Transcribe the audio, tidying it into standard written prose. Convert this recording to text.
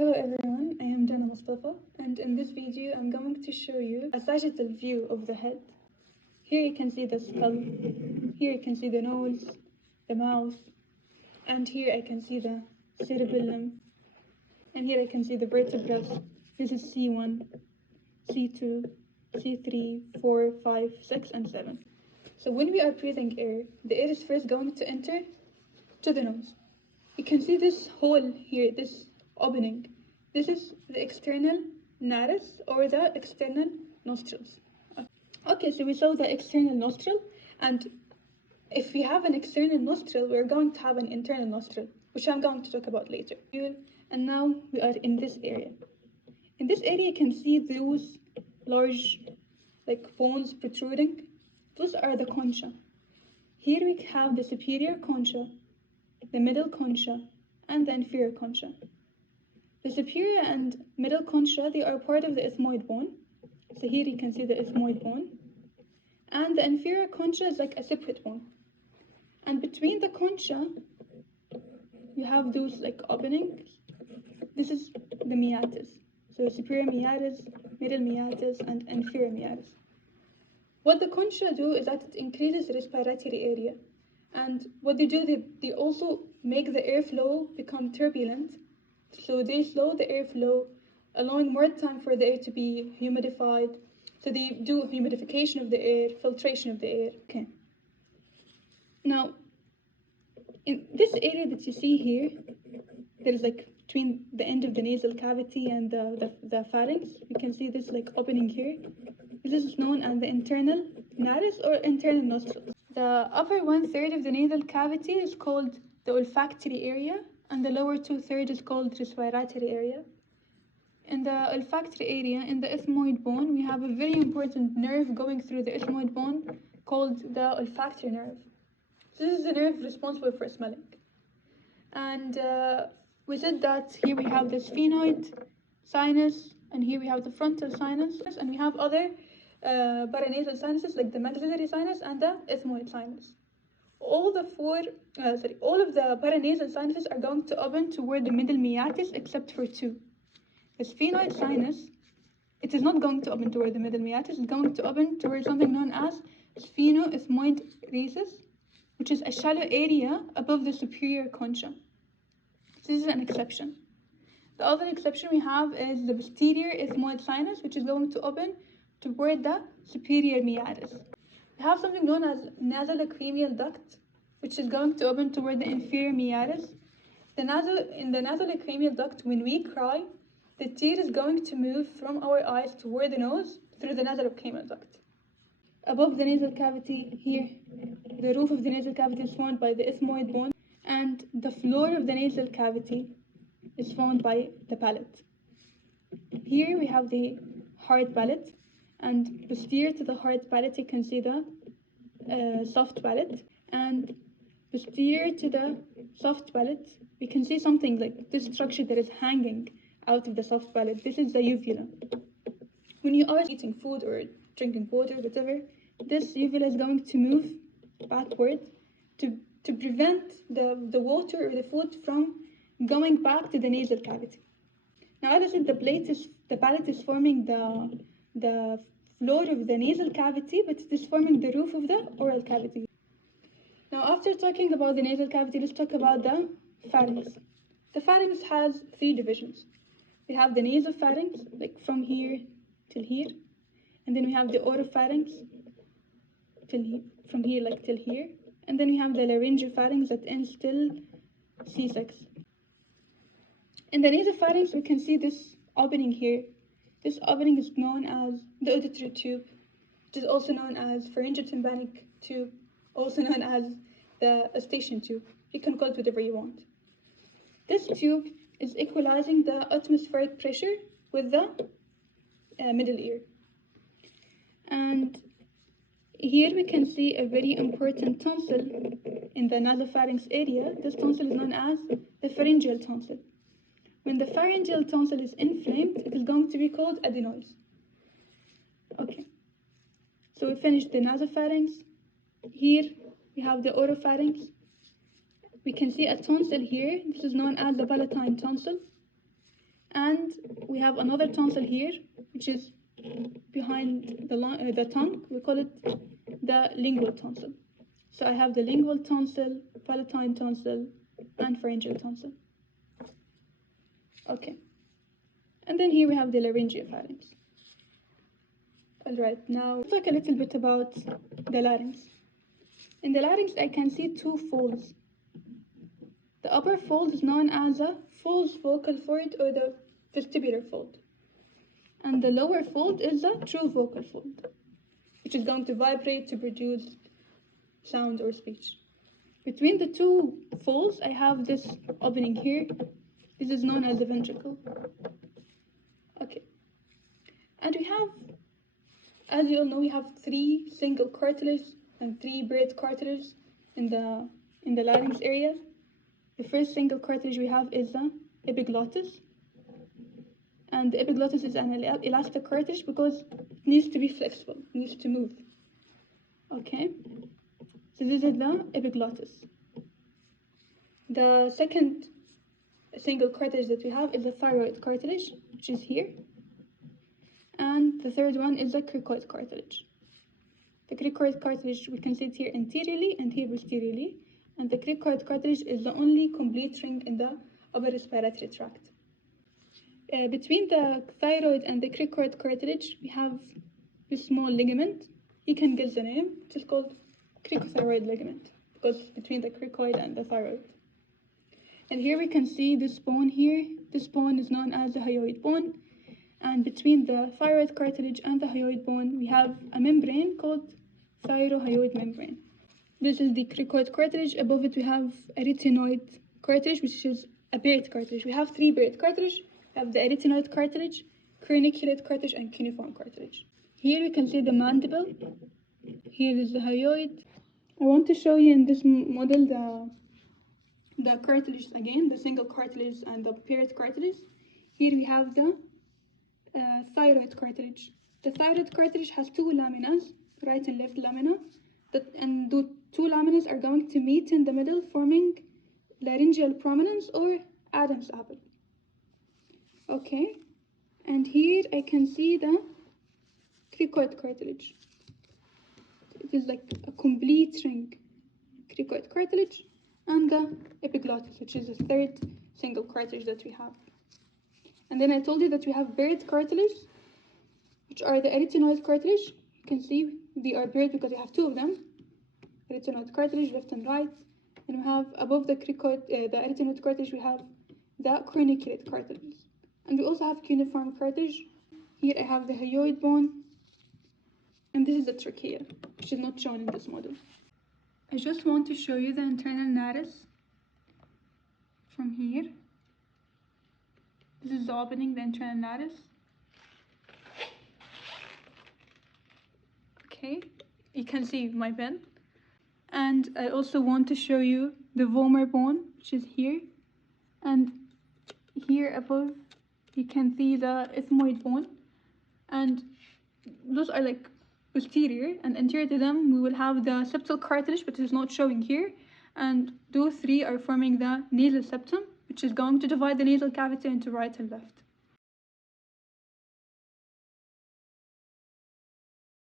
Hello everyone, I am Gana Moustafa, and in this video I'm going to show you a sagittal view of the head. Here you can see the skull, here you can see the nose, the mouth, and here I can see the cerebellum, and here I can see the vertebrae. This is C1, C2, C3, 4, 5, 6, and 7. So when we are breathing air, the air is first going to enter to the nose. You can see this hole here, this opening. This is the external nares or the external nostrils. Okay, so we saw the external nostril, and if we have an external nostril, we're going to have an internal nostril, which I'm going to talk about later. And now we are in this area. In this area, you can see those large, bones protruding. Those are the concha. Here we have the superior concha, the middle concha, and the inferior concha. The superior and middle concha, they are part of the ethmoid bone. So here you can see the ethmoid bone. And the inferior concha is like a separate bone. And between the concha, you have those openings. This is the meatus. So superior meatus, middle meatus, and inferior meatus. What the concha do is that it increases the respiratory area. And what they do, they also make the airflow become turbulent. So they slow the airflow, allowing more time for the air to be humidified. So they do humidification of the air, filtration of the air. Okay. Now, in this area that you see here, there is between the end of the nasal cavity and the pharynx, you can see this opening here. This is known as the internal nares or internal nostrils. The upper 1/3 of the nasal cavity is called the olfactory area, and the lower 2/3 is called respiratory area. In the olfactory area, in the ethmoid bone, we have a very important nerve going through the ethmoid bone called the olfactory nerve. This is the nerve responsible for smelling. And we said that here we have the sphenoid sinus, and here we have the frontal sinus, and we have other paranasal sinuses like the maxillary sinus and the ethmoid sinus. All of the paranasal sinuses are going to open toward the middle meatus except for two. The sphenoid sinus, it is not going to open toward the middle meatus, it's going to open toward something known as sphenoethmoid rhesus, which is a shallow area above the superior concha. This is an exception. The other exception we have is the posterior ethmoid sinus, which is going to open toward the superior meatus. We have something known as nasolacrimal duct, which is going to open toward the inferior meatus. In the nasolacrimal duct, when we cry, the tear is going to move from our eyes toward the nose through the nasolacrimal duct. Above the nasal cavity, here, the roof of the nasal cavity is formed by the ethmoid bone, and the floor of the nasal cavity is formed by the palate. Here we have the hard palate, and posterior to the hard palate you can see the soft palate, and posterior to the soft palate we can see something like this structure that is hanging out of the soft palate. This is the uvula. When you are eating food or drinking water, whatever, this uvula is going to move backward to prevent the water or the food from going back to the nasal cavity. Now, as I said, the palate is forming the floor of the nasal cavity, but it is forming the roof of the oral cavity. Now, after talking about the nasal cavity, let's talk about the pharynx. The pharynx has 3 divisions. We have the nasopharynx, from here till here, and then we have the oropharynx from here till here, and then we have the laryngopharynx that ends till C6. In the nasopharynx, we can see this opening here. This opening is known as the auditory tube, which is also known as pharyngotympanic tube, also known as the eustachian tube. You can call it whatever you want. This tube is equalizing the atmospheric pressure with the middle ear. And here we can see a very important tonsil in the nasopharynx area. This tonsil is known as the pharyngeal tonsil. When the pharyngeal tonsil is inflamed, it is going to be called adenoids. Okay, so we finished the nasopharynx. Here we have the oropharynx. We can see a tonsil here. This is known as the palatine tonsil. And we have another tonsil here, which is behind the tongue. We call it the lingual tonsil. So I have the lingual tonsil, palatine tonsil, and pharyngeal tonsil. Okay. And then here we have the laryngopharynx. Alright, now let's talk a little bit about the larynx. In the larynx, I can see two folds. The upper fold is known as a false vocal fold or the vestibular fold. And the lower fold is a true vocal fold, which is going to vibrate to produce sound or speech. Between the two folds, I have this opening here. This is known as the ventricle. Okay. And we have, as you all know, we have 3 single cartilage and 3 braid cartilage in the larynx area. The first single cartilage we have is the epiglottis. And the epiglottis is an elastic cartilage because it needs to be flexible, it needs to move. Okay? So this is the epiglottis. The second single cartilage that we have is the thyroid cartilage, which is here. And the third one is the cricoid cartilage. The cricoid cartilage, we can see it here anteriorly and here posteriorly. And the cricoid cartilage is the only complete ring in the upper respiratory tract. Between the thyroid and the cricoid cartilage, we have this small ligament. You can guess the name, which is called cricothyroid ligament, because it's between the cricoid and the thyroid. And here we can see this bone here. This bone is known as the hyoid bone. And between the thyroid cartilage and the hyoid bone, we have a membrane called thyrohyoid membrane. This is the cricoid cartilage. Above it, we have arytenoid cartilage, which is a braid cartilage. We have 3 braid cartilage. We have the arytenoid cartilage, craniculate cartilage, and cuneiform cartilage. Here we can see the mandible. Here is the hyoid. I want to show you in this model the cartilages again, the single cartilage and the paired cartilage. Here we have the thyroid cartilage. The thyroid cartilage has 2 laminas, right and left lamina, and the 2 laminas are going to meet in the middle, forming laryngeal prominence or Adam's apple. Okay, and here I can see the cricoid cartilage. It is like a complete ring, cricoid cartilage, and the epiglottis, which is the 3rd single cartilage that we have. And then I told you that we have braid cartilage, which are the arytenoid cartilage. You can see they are braid because we have 2 of them. Arytenoid cartilage, left and right. And we have above the cricoid, the arytenoid cartilage, we have the craniculate cartilage. And we also have cuneiform cartilage. Here I have the hyoid bone. And this is the trachea, which is not shown in this model. I just want to show you the internal nares from here. This is the opening, the internal nares. Okay, you can see my pen. And I also want to show you the vomer bone, which is here. And here above, you can see the ethmoid bone. And those are like posterior, and anterior to them, we will have the septal cartilage, but it is not showing here. And those 3 are forming the nasal septum, which is going to divide the nasal cavity into right and left.